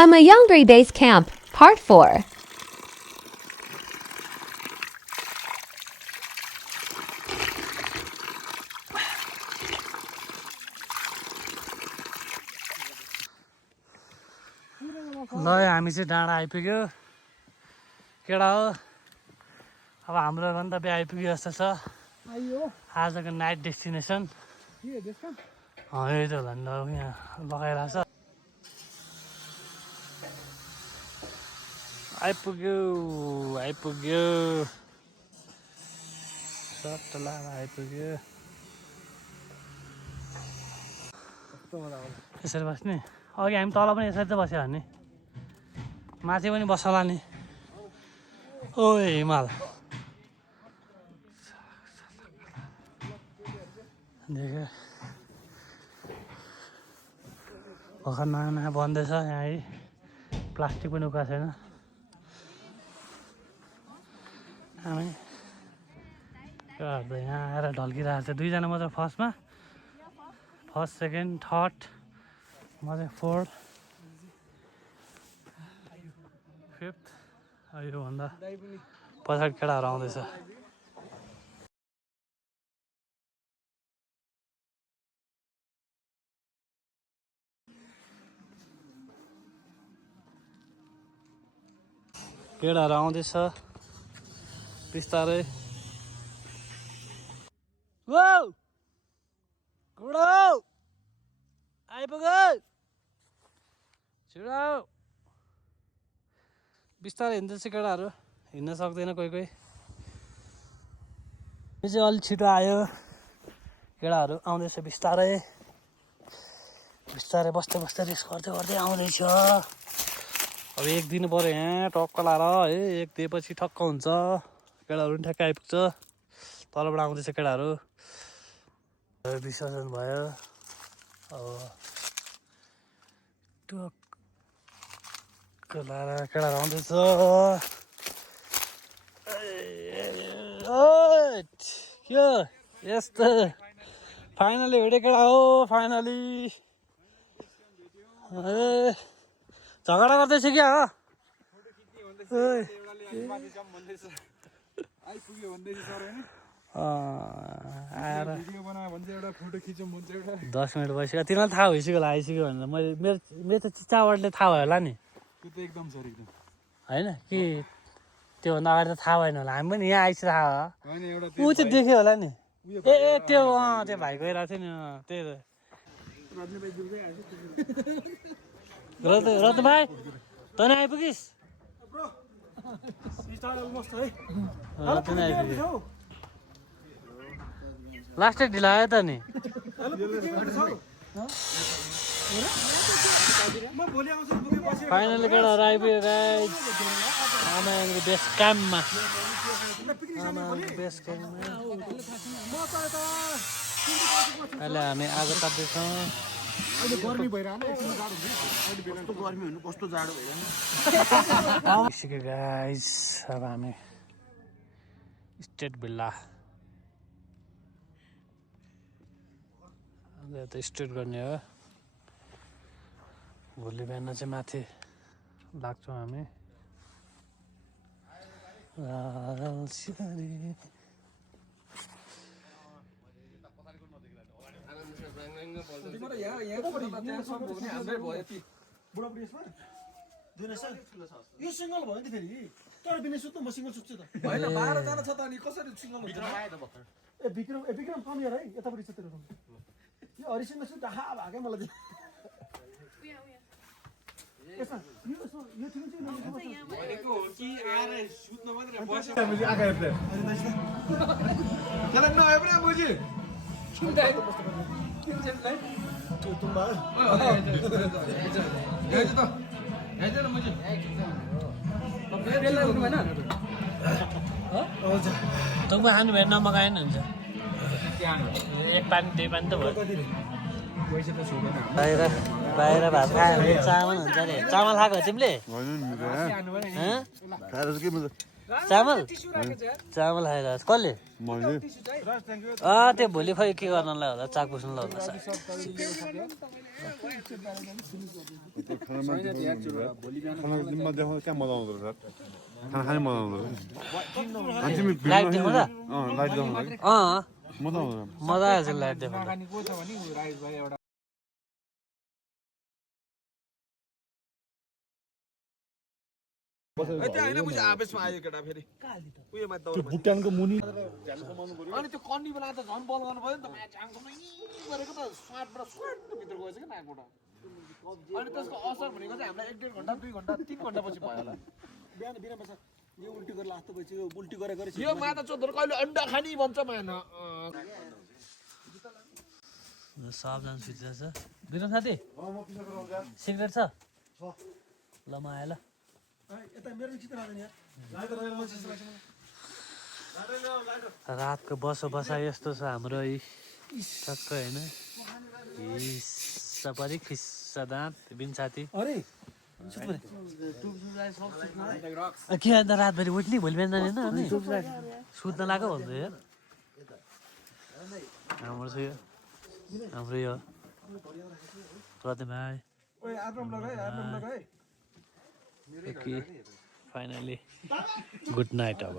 I'm a Youngberry Base Camp, Part 4. ल हामी चाहिँ डाँडा आइपुग्यो केडा हो अब हाम्रो गन्तव्य आइपुग्यो जस्तो छ आजको नाइट डेस्टिनेसन यही त झन्डा यहाँ लगाइरहेछ आइपुग्यो आइपुग्यो सट्ट लामा आइपुग्यो यसरी बस्ने अघि हामी तल पनि यसरी त बस्यो भने माथि पनि बस्सला नि ओ हिमाल देख्यो भर्खर नयाँ नयाँ बन्दैछ यहाँ है प्लास्टिक पनि उकाएको छैन हामी यहाँ आएर ढल्किरहेको छ दुईजना मात्र फर्स्टमा फर्स्ट सेकेन्ड थर्ड म चाहिँ फोर्थ फिफ्थ योभन्दा पछाडि केटाहरू आउँदैछ केटाहरू आउँदैछ बिस्तारै आइपुग्यो छिटो बिस्तारै हिँड्दैछ केटाहरू हिँड्न सक्दैन कोही कोही यो चाहिँ अलिक छिटो आयो केटाहरू आउँदैछ बिस्तारै बिस्तारै बस्दै बस्दै रेस गर्दै गर्दै आउँदैछ अब एक दिनु पऱ्यो यहाँ टक्क लाएर है एक दिएपछि ठक्क हुन्छ केटाहरू पनि ठ्याक्कै आइपुग्छ तलबाट आउँदैछ केटाहरू विसर्जन भयो अब टक्क लाएर केटाहरू आउँदैछ के यस्तो फाइनली भेटेँ केटा हो फाइनली ए झगडा गर्दैछ क्या हो आएर 10 मिनट भइसक्यो तिनीहरूलाई थाहा भइसक्यो होला आइसक्यो भनेर मैले मेरो त चिच्चावटले थाहा भयो होला नि होइन कि त्योभन्दा अगाडि त थाहा भएन होला हामी पनि यहाँ आइसक्यो थाहा हो ऊ चाहिँ देख्यो होला नि ए त्यो त्यो भाइ गइरहेको थियो नि त्यही त रतन भाइ तँ नै आइपुगिस् लास्टै ढिला आयो त नि फाइनली केटाहरू आइपुग्यो गाइस आमाको बेस्ट क्याम्पमा आमाको बेस्ट क्याम्पमा अहिले हामी आगो ताप्दैछौँ सिक्यो गाइस अब हामी स्टेट भिल्ला त स्टेट गर्ने हो भोलि बिहान चाहिँ माथि लाग्छौँ हामी यो सिंगल भयो नि फेरि तर बिना सुत्नु म सिंगल सुत्छु त हैन 12 जना छ त अनि कसरी सिंगल हुन्छ ए विक्रम कम यार है यतापट्टि छ तेरो रुम यो हरिसिंह सुत्दा हा भागे मलाई यसमा यो ठिक छ भनेको हो कि आएर सुत्न मात्र बस्यो हामीले आगा हेर्दै चलन न हेर्नु बुझी किन दाइको बस्नु किन चाहिँ दाइ तुम बा हेर्दै त हेर्दै न मुझे बेलला उठ्नु भएन तपाईँ खानु भएन नमगाएन हुन्छ एक पानी दुई पानी त भयो बाहिर बाहिर भात खायो भने चामल हुन्छ अरे चामल खाएको हो तिमीले चामल चामल खाइरहेको छ कसले त्यो भोलि खै के गर्नलाई होला चाक पुस्नलाई होला सायद। लाइट देखाउँदा मजा आएछ लाइट देखाउँदा। भुटानको मुनि अनि त्यो कन्नी बेला त झन् बल गर्नु भयो नि त झ्याङसँगै गरेको त स्वाटबाट स्वाट भित्र गएछ कि नाकबाट अनि त्यसको असर भनेको चाहिँ हामीलाई 1.5 घन्टा 2 घन्टा 3 घन्टा पछि भयो होला बिहान बिराम छ यो उल्टी गरेर लास्तो भएछ यो उल्टी गरेछ यो माता चोदर कहिले अंडा खानी भन्छ माएन सबजना सुतिरहेछ बिरम साथी सिगरेट छ ल म आएँ ल यता मेरो चित्र आदैन यार रातको बसाइ यस्तो छ हाम्रो टक्क होइन खिस्सा परि खिस्सा दाँत बिन साथी अरे के अन्त रातभरि उठ्ने भोलि बिहान जाने होइन सुत्न लाग्यो भन्दै यार हाम्रो छ यो हाम्रो यो प्रतिमा ओए आर्म लगाए फाइनली गुड नाइट अब